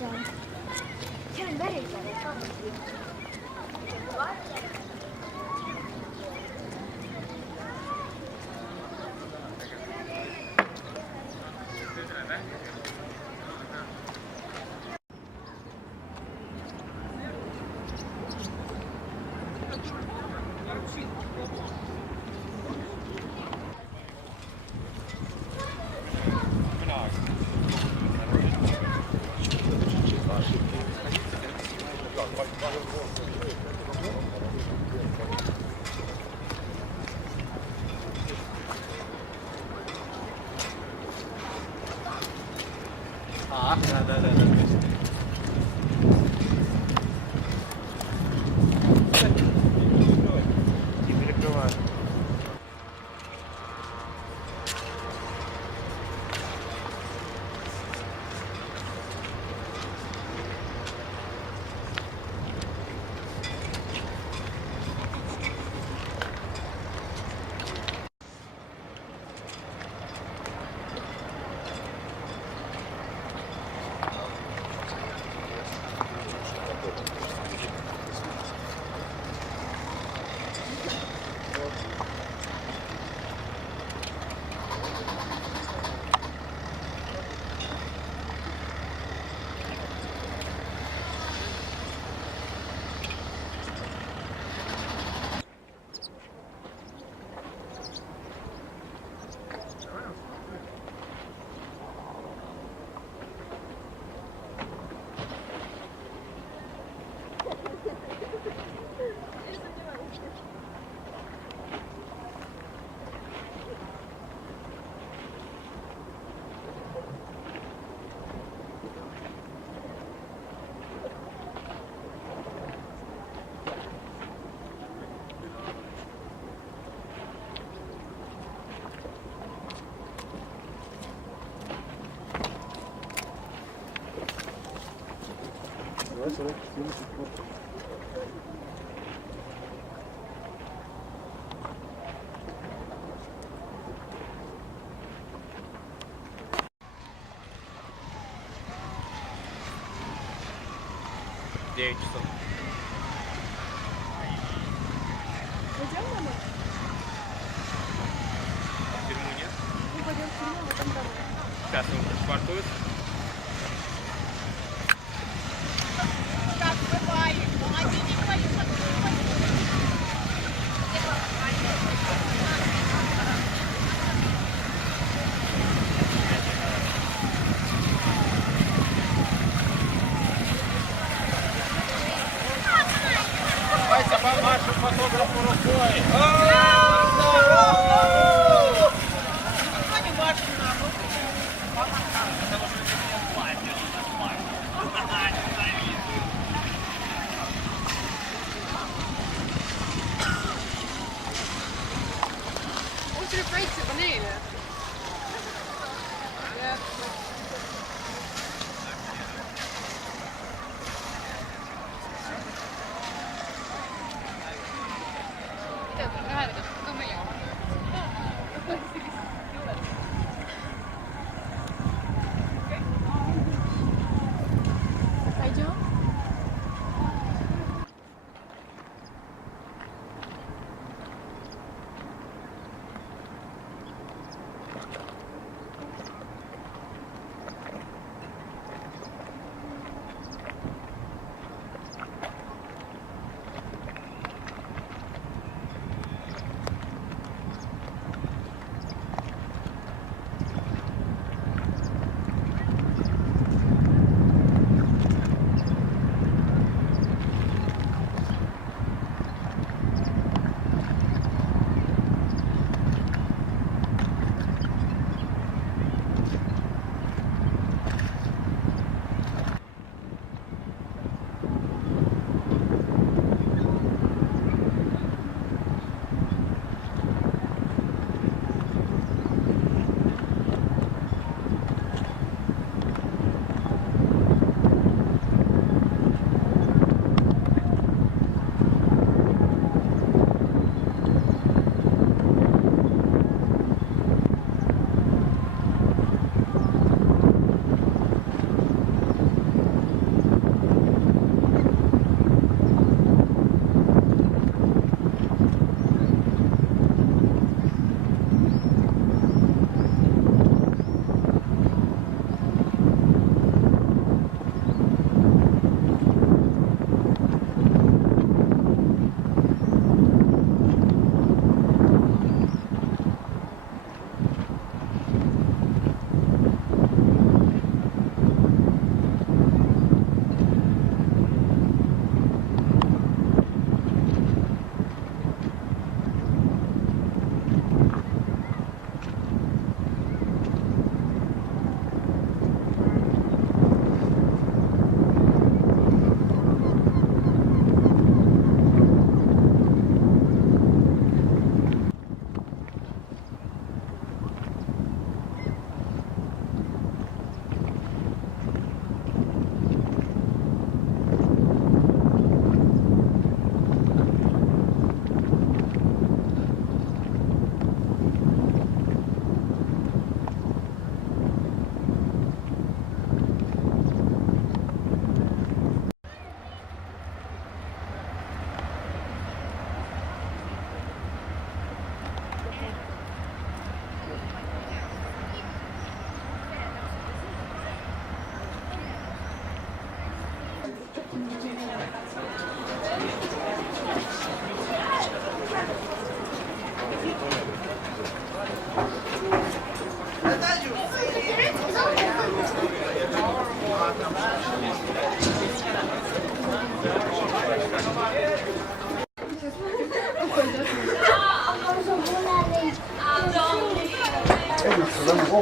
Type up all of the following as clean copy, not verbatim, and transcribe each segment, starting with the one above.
sen. Käyn verikäden kahvia. Да. Не перекрываю. Девять часов. Пойдем, мама? В тюрьму нет? Мы пойдем в тюрьму, а потом домой. Сейчас он пришвартует. Так, бывает. Но они не поют. Давайте помашем фотографу рукой. Moet je de breedte beneden? Ja.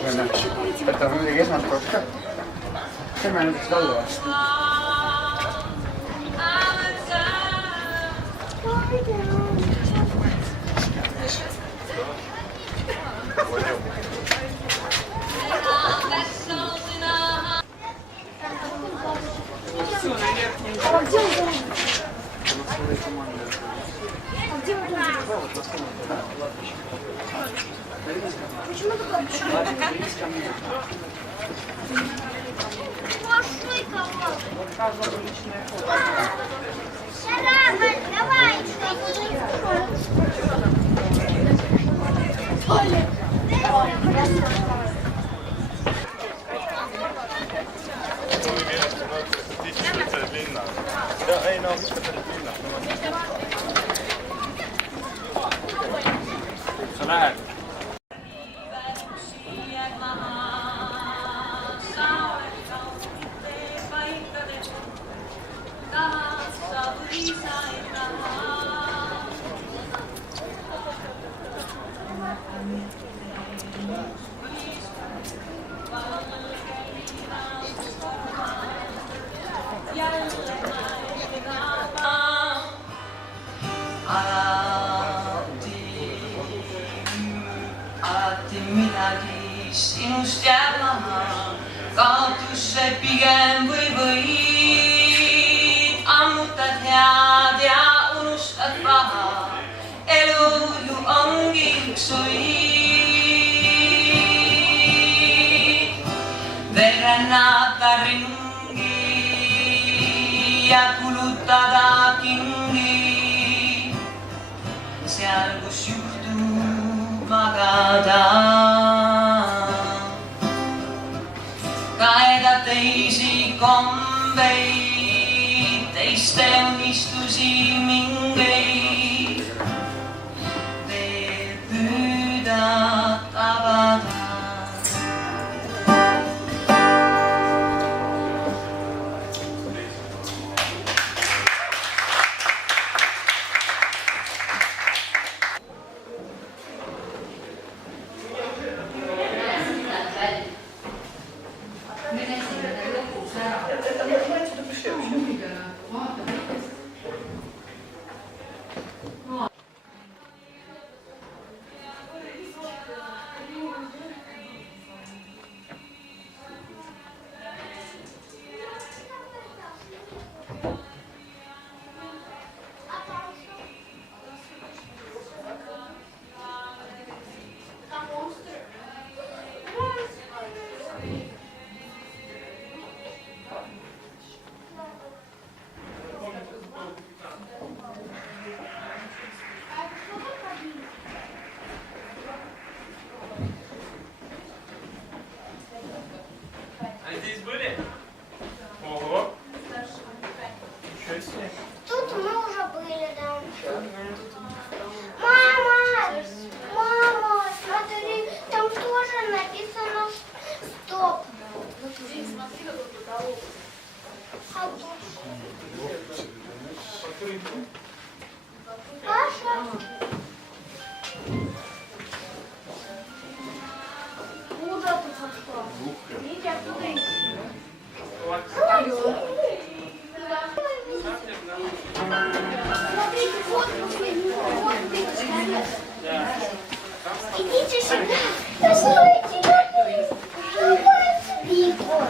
koos onju. võtame midagi esmaspäevaks ka. Teeme näiteks laulu või? Sa lähed. Alati midagi sinust jääb maha, kaotusse pigem või võid. Ammutad head ja unustad paha, elu ju ongi üks sõit. Veel rännata ringi ja kulutada kinni, seal kus juhtub magada. Kaeda teisi kombeid, teiste unistusi mingeid, veel püüda tabada. Здесь были? Ого. Ничего себе. Тут мы уже были, да. Мама! Мама, смотри, там тоже написано стоп. Смотри, какой потолок. А тут? Паша? Куда ты пошла? Видите, оттуда идти. Смотрите, вот идите сюда. Посмотрите, Егор.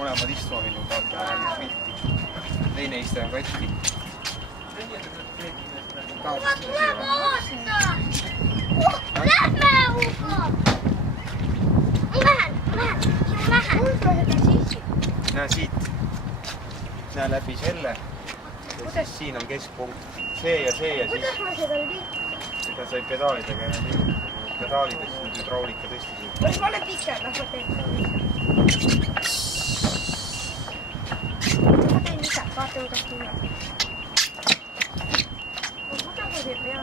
mõlemad istuma minnud, vaatame pilti. Teine iste on katki. Lähme Ugo! Lähen. Näe siit. Näe läbi selle. Ja siis siin on keskpunkt. See ja siis. Kuidas ma seda liikin? Seda sai pedaalidega ja pedaalidest nüüd hüdraulika tõstisid. Kas ma olen pikser? Las ma teen. Ma teen ise. Vaatame, kas tuleb. Kuidas ma teeb ja...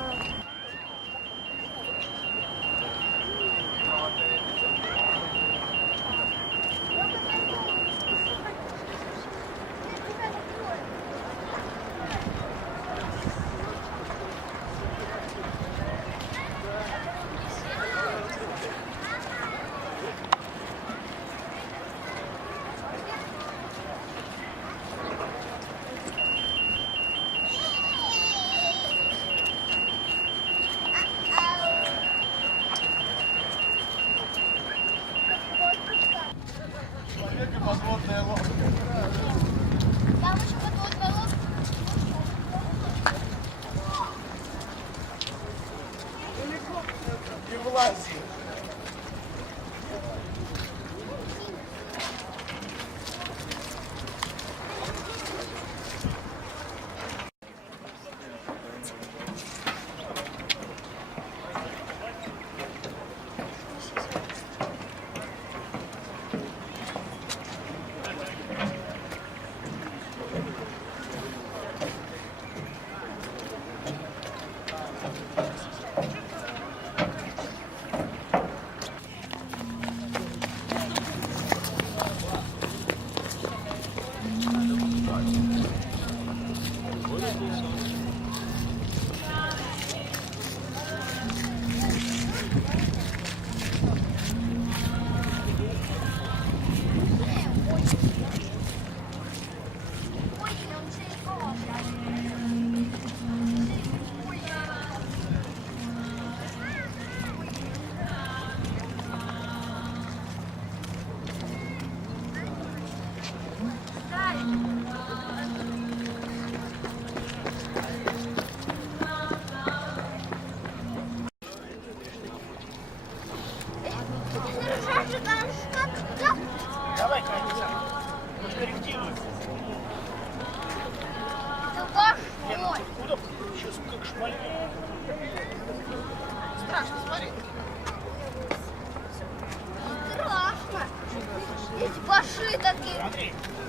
Баши такие.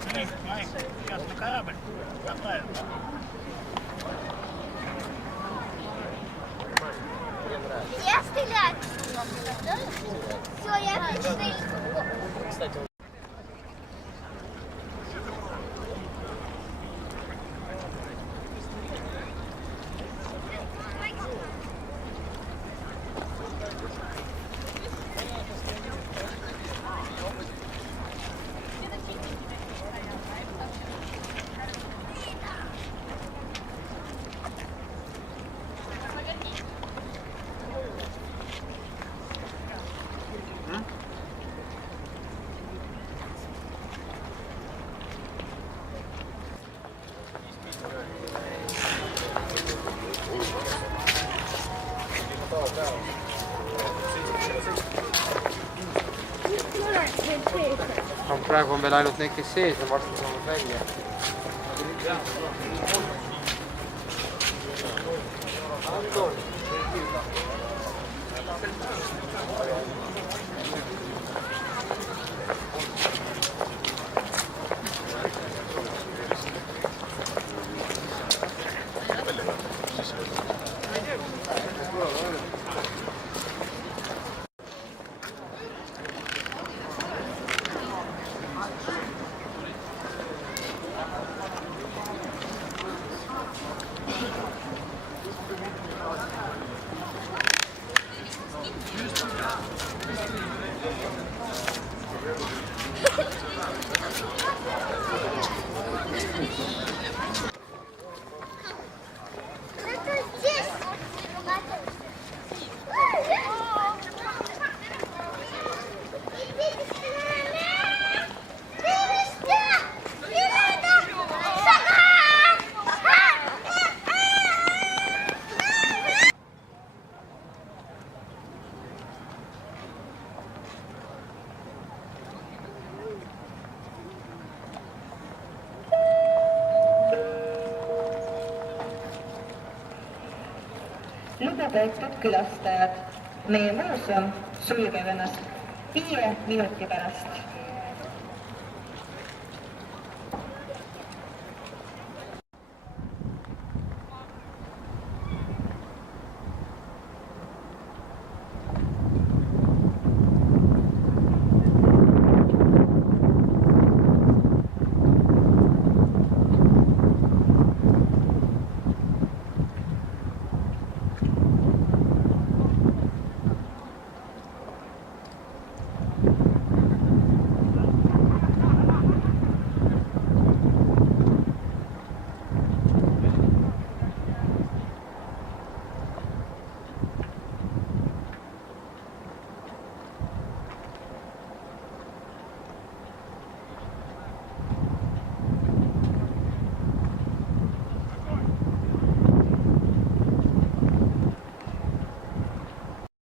Смотри, сейчас на корабль катают. Я стрелять. Все, я отлично. Praegu on veel ainult need, kes sees on, varsti saavad välja. Lugupeetud külastajad, meie muuseum sulgeb ennast 5 minuti pärast.